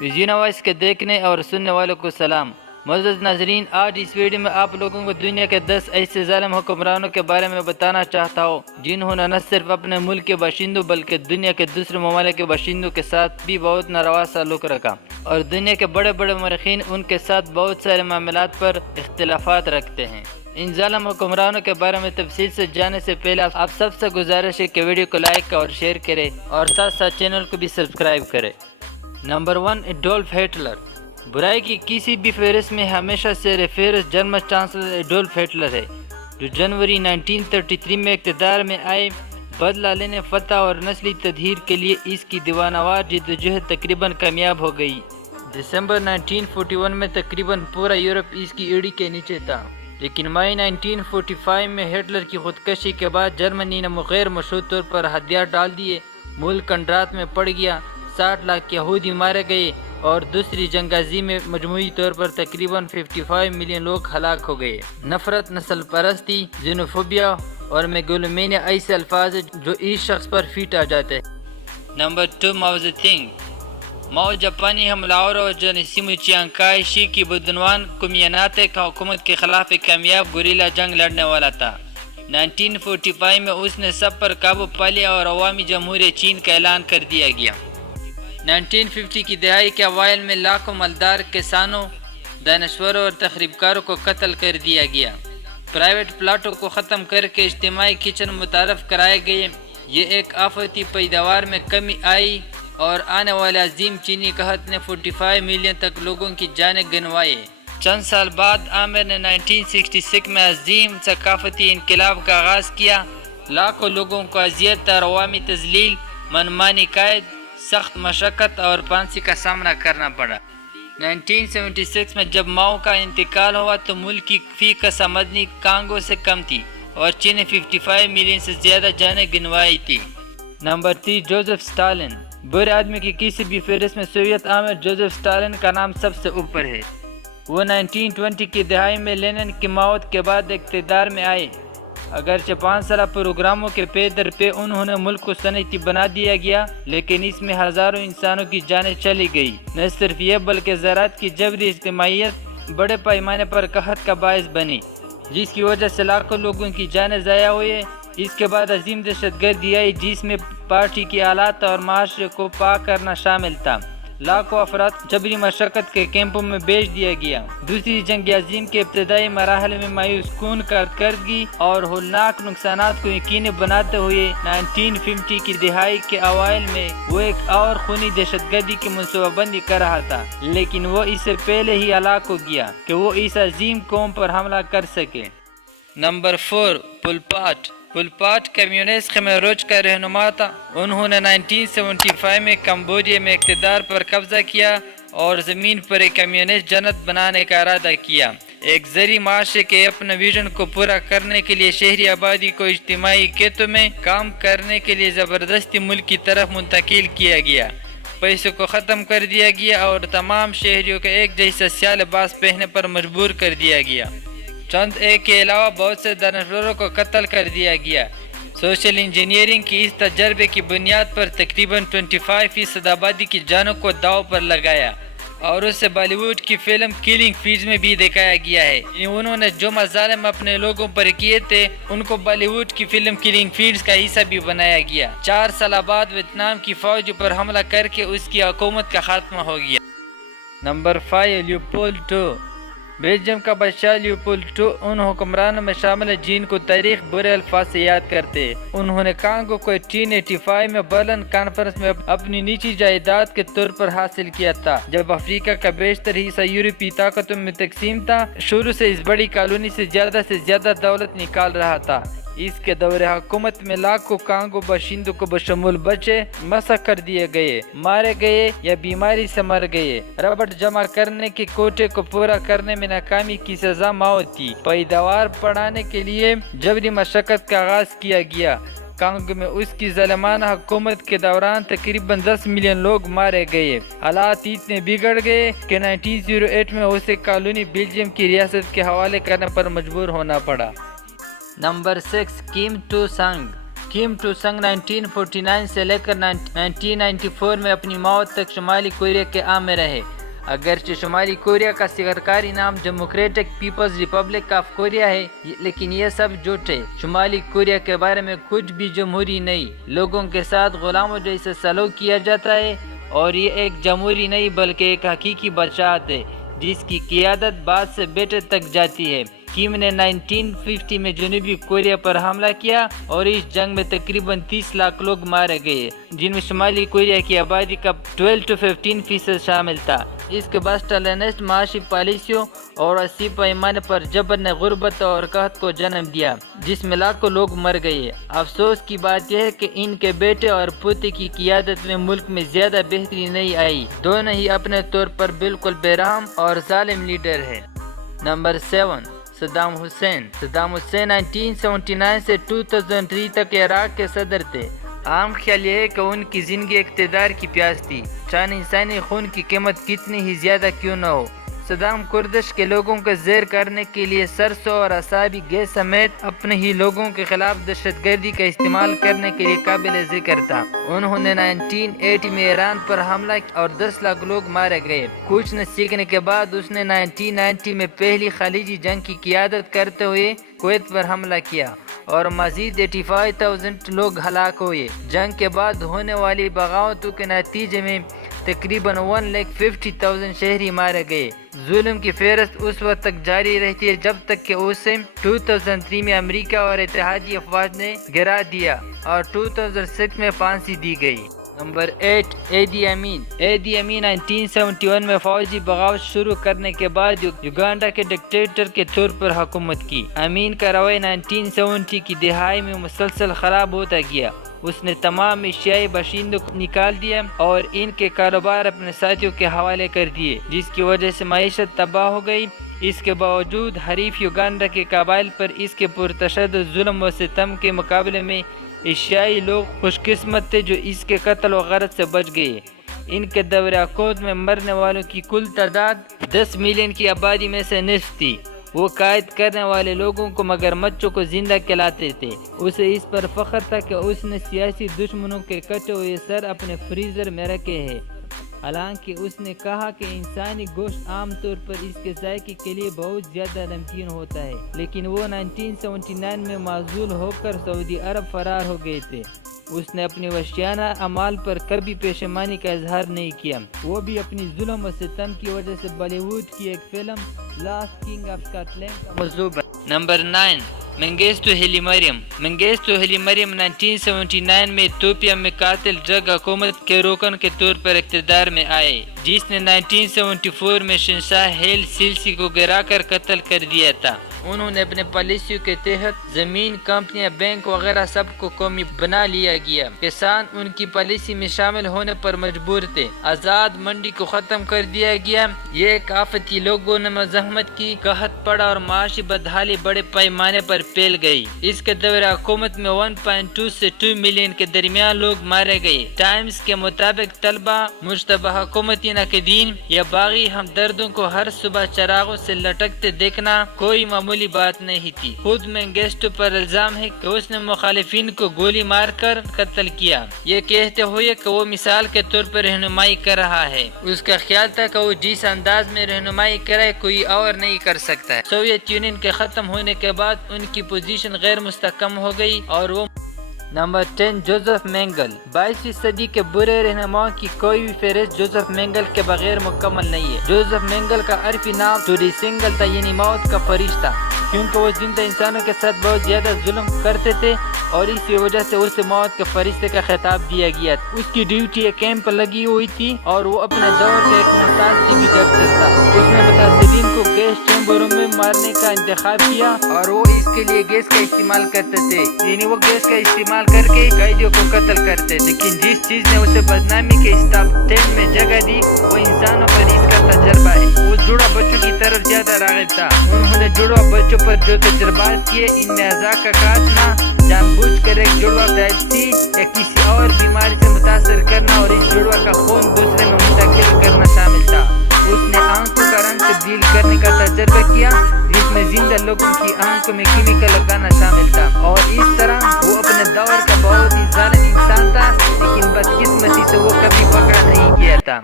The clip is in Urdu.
ویژن وائس کے دیکھنے اور سننے والوں کو سلام۔ معزز ناظرین، آج اس ویڈیو میں آپ لوگوں کو دنیا کے 10 ایسے ظالم حکمرانوں کے بارے میں بتانا چاہتا ہوں جنہوں نے نہ صرف اپنے ملک کے باشندوں بلکہ دنیا کے دوسرے ممالک کے باشندوں کے ساتھ بھی بہت ناروا سلوک رکھا، اور دنیا کے بڑے بڑے مورخین ان کے ساتھ بہت سارے معاملات پر اختلافات رکھتے ہیں۔ ان ظالم حکمرانوں کے بارے میں تفصیل سے جاننے سے پہلے آپ سب سے گزارش ہے کہ ویڈیو کو لائک اور شیئر کریں اور ساتھ ساتھ چینل کو بھی سبسکرائب کریں۔ Number 1، Adolf Hitler. برائی کی کسی بھی فہرست میں ہمیشہ زیر فہرست جرمن چانسلر ایڈولف ہٹلر ہے، جو جنوری 1933 میں اقتدار میں آئے۔ بدلہ لینے، فتح اور نسلی تطہیر کے لیے اس کی دیوانوار جدوجہد تقریباً کامیاب ہو گئی۔ دسمبر 1941 میں تقریباً پورا یورپ اس کی ایڑی کے نیچے تھا، لیکن مئی 1945 میں ہٹلر کی خودکشی کے بعد جرمنی نے غیر مشروط طور پر ہتھیار ڈال دیے، ملک کنڈرات میں پڑ گیا، 60 لاکھ یہودی مارے گئے اور دوسری جنگ عظیم میں مجموعی طور پر تقریباً 55 ملین لوگ ہلاک ہو گئے۔ نفرت، نسل پرستی، زینوفوبیا اور میگولومینیا ایسے الفاظ ہیں جو اس شخص پر فیٹ آ جاتے ہیں۔ نمبر 2، ماؤ زیڈونگ۔ ماؤ جاپانی حملہ آور اور جانشین چیانگ کائی شی کی بدعنوان کمیوناتے کا حکومت کے خلاف ایک کامیاب گوریلا جنگ لڑنے والا تھا۔ 1945 میں اس نے سب پر قابو پا لیا اور عوامی جمہوریہ چین کا اعلان کر دیا گیا۔ 1950 کی دہائی کے اوائل میں لاکھوں مالدار کسانوں، دانشوروں اور تخریب کاروں کو قتل کر دیا گیا۔ پرائیویٹ پلاٹوں کو ختم کر کے اجتماعی کچن متعارف کرائے گئے۔ یہ ایک آفتی پیداوار میں کمی آئی اور آنے والے عظیم چینی قحط نے 45 ملین تک لوگوں کی جانیں گنوائے۔ چند سال بعد عامر نے 1966 میں عظیم ثقافتی انقلاب کا آغاز کیا۔ لاکھوں لوگوں کو اذیت اور عوامی تذلیل، منمانی قید، سخت مشقت اور پھانسی کا سامنا کرنا پڑا۔ 1976 میں جب ماؤ کا انتقال ہوا تو ملک کی فی کسا آمدنی کانگو سے کم تھی اور چین نے 55 ملین سے زیادہ جانیں گنوائی تھی۔ Number 3، Joseph Stalin. برے آدمی کی کسی بھی فہرست میں سوویت آمر جوزف اسٹالن کا نام سب سے اوپر ہے۔ وہ 1920 کی دہائی میں لینن کی موت کے بعد اقتدار میں آئے۔ اگرچہ 5 سالہ پروگراموں کے پے در پے انہوں نے ملک کو صنعتی بنا دیا گیا، لیکن اس میں ہزاروں انسانوں کی جانیں چلی گئی۔ نہ صرف یہ بلکہ زراعت کی جبری اجتماعیت بڑے پیمانے پر قحط کا باعث بنی، جس کی وجہ سے لاکھوں لوگوں کی جانیں ضائع ہوئے۔ اس کے بعد عظیم دہشت گردی آئی جس میں پارٹی کی آلات اور معاشرے کو پاک کرنا شامل تھا۔ لاکھوں افراد جبری مشقت کے کیمپوں میں بیچ دیا گیا۔ دوسری جنگ عظیم کے ابتدائی مراحل میں مایوس کن کارکردگی اور ہولناک نقصانات کو یقینی بناتے ہوئے 1950 کی دہائی کے اوائل میں وہ ایک اور خونی دہشت گردی کی منصوبہ بندی کر رہا تھا، لیکن وہ اس سے پہلے ہی ہلاک ہو گیا کہ وہ اس عظیم قوم پر حملہ کر سکے۔ نمبر 4، پول پاٹ۔ پول پاٹ کمیونسٹ خمیر روچ کا رہنما تھا۔ انہوں نے 1975 میں کمبوڈیا میں اقتدار پر قبضہ کیا اور زمین پر ایک کمیونسٹ جنت بنانے کا ارادہ کیا۔ ایک زرعی معاشرے کے اپنے ویژن کو پورا کرنے کے لیے شہری آبادی کو اجتماعی کھیتوں میں کام کرنے کے لیے زبردستی ملک کی طرف منتقل کیا گیا۔ پیسوں کو ختم کر دیا گیا اور تمام شہریوں کو ایک جیسا سیاہ لباس پہننے پر مجبور کر دیا گیا۔ چند ایک کے علاوہ بہت سے دانشوروں کو قتل کر دیا گیا۔ سوشل انجینئرنگ کی اس تجربے کی بنیاد پر تقریباً 25% آبادی کی جانوں کو داؤ پر لگایا اور اسے بالی ووڈ کی فلم کلنگ فیلڈز میں بھی دکھایا گیا ہے۔ انہوں نے جو مظالم اپنے لوگوں پر کیے تھے ان کو بالی ووڈ کی فلم کلنگ فیلڈز کا حصہ بھی بنایا گیا۔ 4 سال بعد ویتنام کی فوج پر حملہ کر کے اس کی حکومت کا خاتمہ ہو گیا۔ Number 5، Leopold II۔ بیلجیم کا بادشاہ لیوپولڈ II ان حکمرانوں میں شامل ہے جن کو تاریخ برے الفاظ سے یاد کرتے ہیں۔ انہوں نے کانگو کو 1885 میں برلن کانفرنس میں اپنی نجی جائیداد کے طور پر حاصل کیا تھا، جب افریقہ کا بیشتر حصہ یورپی طاقتوں میں تقسیم تھا۔ شروع سے اس بڑی کالونی سے زیادہ دولت نکال رہا تھا۔ اس کے دور حکومت میں لاکھوں کانگو باشندوں کو بشمول بچے مسخ کر دیے گئے، مارے گئے یا بیماری سے مر گئے۔ ربڑ جمع کرنے کے کوٹے کو پورا کرنے میں ناکامی کی سزا موت تھی۔ پیداوار بڑھانے کے لیے جبری مشقت کا آغاز کیا گیا۔ کانگو میں اس کی ظالمانہ حکومت کے دوران تقریباً 10 ملین لوگ مارے گئے۔ حالات اتنے بگڑ گئے کہ 1908 میں اسے کالونی بیلجیم کی ریاست کے حوالے کرنے پر مجبور ہونا پڑا۔ نمبر 6، کیم ٹو سانگ۔ کیم ٹو سنگ 1949 سے لے کر 1994 میں اپنی موت تک شمالی کوریا کے عامل رہے۔ اگرچہ شمالی کوریا کا سرکاری نام Democratic People's Republic of Korea ہے، لیکن یہ سب جھوٹ ہے۔ شمالی کوریا کے بارے میں کچھ بھی جمہوری نہیں، لوگوں کے ساتھ غلاموں جیسے سلوک کیا جاتا ہے، اور یہ ایک جمہوری نہیں بلکہ ایک حقیقی بادشاہت ہے جس کی قیادت باپ سے بیٹے تک جاتی ہے۔ کیم نے 1950 میں جنوبی کوریا پر حملہ کیا اور اس جنگ میں تقریباً 30 لاکھ لوگ مارے گئے، جن میں شمالی کوریا کی آبادی کا 12 سے 15% شامل تھا۔ اس کے بعد اسٹالینسٹ معاشی پالیسیوں اور وسیع پیمانے پر جبر نے غربت اور قحط کو جنم دیا، جس میں لاکھوں لوگ مر گئے۔ افسوس کی بات یہ ہے کہ ان کے بیٹے اور پوتے کی قیادت میں ملک میں زیادہ بہتری نہیں آئی، دونوں ہی اپنے طور پر بالکل بے رحم اور ظالم لیڈر ہیں۔ Number 7، Saddam Hussein. Saddam Hussein 1979 سے 2003 تک عراق کے صدر تھے۔ عام خیال یہ ہے کہ ان کی زندگی اقتدار کی پیاس تھی، چاہے انسانی خون کی قیمت کتنی ہی زیادہ کیوں نہ ہو۔ صدام کردش کے لوگوں کو زیر کرنے کے لیے سرسوں اور اعصابی گیس سمیت اپنے ہی لوگوں کے خلاف دہشت گردی کا استعمال کرنے کے لیے قابل ذکر تھا۔ انہوں نے 1980 میں ایران پر حملہ کیا اور 10 لاکھ لوگ مارے گئے۔ کچھ نہ سیکھنے کے بعد اس نے 1990 میں پہلی خلیجی جنگ کی قیادت کرتے ہوئے کویت پر حملہ کیا اور مزید 85,000 لوگ ہلاک ہوئے۔ جنگ کے بعد ہونے والی بغاوتوں کے نتیجے میں تقریباً 150,000 شہری مارے گئے۔ ظلم کی فہرست اس وقت تک جاری رہتی ہے جب تک کہ اسے 2003 میں امریکہ اور اتحادی افواج نے گرا دیا اور 2006 میں پھانسی دی گئی۔ نمبر 8، ایدی امین۔ ایدی امین 1971 میں فوجی بغاوت شروع کرنے کے بعد یوگانڈا کے ڈکٹیٹر کے طور پر حکومت کی۔ امین کا رویہ 1970 کی دہائی میں مسلسل خراب ہوتا گیا۔ اس نے تمام ایشیائی باشندوں کو نکال دیا اور ان کے کاروبار اپنے ساتھیوں کے حوالے کر دیے، جس کی وجہ سے معیشت تباہ ہو گئی۔ اس کے باوجود حریف یوگانڈا کے قبائل پر اس کے پرتشدد ظلم و ستم کے مقابلے میں ایشیائی لوگ خوش قسمت تھے جو اس کے قتل و غارت سے بچ گئے۔ ان کے دور حکومت میں مرنے والوں کی کل تعداد 10 ملین کی آبادی میں سے نصف تھی۔ وہ قائد کرنے والے لوگوں کو مگرمچھوں کو زندہ کھلاتے تھے۔ اسے اس پر فخر تھا کہ اس نے سیاسی دشمنوں کے کٹے ہوئے سر اپنے فریزر میں رکھے ہیں۔ حالانکہ اس نے کہا کہ انسانی گوشت عام طور پر اس کے ذائقے کے لیے بہت زیادہ نمکین ہوتا ہے، لیکن وہ 1979 میں معزول ہو کر سعودی عرب فرار ہو گئے تھے۔ اس نے اپنی وحشیانہ اعمال پر کبھی پشیمانی کا اظہار نہیں کیا، وہ بھی اپنی ظلم و ستم کی وجہ سے بالی ووڈ کی ایک film last king of Scotland کا موضوع بنا۔ نمبر 9، منگیسٹو ہیلی مریم۔ منگیسٹو ہیلی مریم 1979 میں ایتھوپیا میں قاتل ڈرگ حکومت کے رکن کے طور پر اقتدار میں آئے، جس نے 1974 میں شہنشاہ ہیل سلسی کو گرا کر قتل کر دیا تھا۔ انہوں نے اپنے پالیسیوں کے تحت زمین، کمپنیاں، بینک وغیرہ سب کو قومی بنا لیا گیا۔ کسان ان کی پالیسی میں شامل ہونے پر مجبور تھے۔ آزاد منڈی کو ختم کر دیا گیا۔ یہ ایک آفت تھی، لوگوں نے مزاحمت کی، قحط پڑا اور معاشی بدحالی بڑے پیمانے پر پھیل گئی۔ اس کے دور حکومت میں 1.2 سے 2 ملین کے درمیان لوگ مارے گئے۔ ٹائمز کے مطابق طلبہ، مشتبہ حکومتی ناقدین یا باغی ہمدردوں کو ہر صبح چراغوں سے لٹکتے دیکھنا کوئی معمولی بات نہیں تھی۔ خود منگیسٹو پر الزام ہے کہ اس نے مخالفین کو گولی مار کر قتل کیا، یہ کہتے ہوئے کہ وہ مثال کے طور پر رہنمائی کر رہا ہے۔ اس کا خیال تھا کہ وہ جس انداز میں رہنمائی کرے کوئی اور نہیں کر سکتا ہے۔ سوویت یونین کے ختم ہونے کے بعد ان کی پوزیشن غیر مستحکم ہو گئی اور وہ نمبر 10، جوزف مینگل۔ 22ویں صدی کے برے رہنماؤں کی کوئی بھی فہرست جوزف مینگل کے بغیر مکمل نہیں ہے۔ جوزف مینگل کا عرفی نام ٹوڈی سنگل تھا، یعنی موت کا فرشتہ، کیونکہ وہ زندہ انسانوں کے ساتھ بہت زیادہ ظلم کرتے تھے اور اس کی وجہ سے اسے موت کے فرشتے کا خطاب دیا گیا۔ اس کی ڈیوٹی ایک کیمپ پر لگی ہوئی تھی اور وہ اپنے دور کا ایک ممتاز ٹی وی ڈاکٹر تھا۔ اس نے متاثرین کو گیس چیمبروں میں مارنے کا انتخاب کیا اور وہ اس کے لیے گیس کا استعمال کرتے تھے، یعنی وہ گیس کا استعمال کر کے قیدیوں کو قتل کرتے، لیکن جس چیز نے اسے بدنامی کے اس ٹاپ 10 میں جگہ دی وہ انسانوں پر اس کا تجربہ ہے۔ وہ جڑواں بچوں کی طرف زیادہ راغب تھا۔ انہوں نے جڑواں بچوں پر جو تجربات کیے، ان میں اعضاء کا کاٹنا، جان بوجھ کر ایک جڑواں ڈائبٹی یا کسی اور بیماری سے متاثر کرنا اور اس جڑواں کا خون دوسرے میں منتقل کرنا شامل تھا۔ اس نے آنکھوں کا رنگ تبدیل کرنے کا تجربہ کیا، جس میں زندہ درگزر لوگوں کی آنکھوں میں کیمیکل لگانا شامل تھا، اور اس طرح وہ اپنے دور کا بہت ہی ظالم انسان تھا، لیکن بدقسمتی سے وہ کبھی پکڑا نہیں گیا تھا۔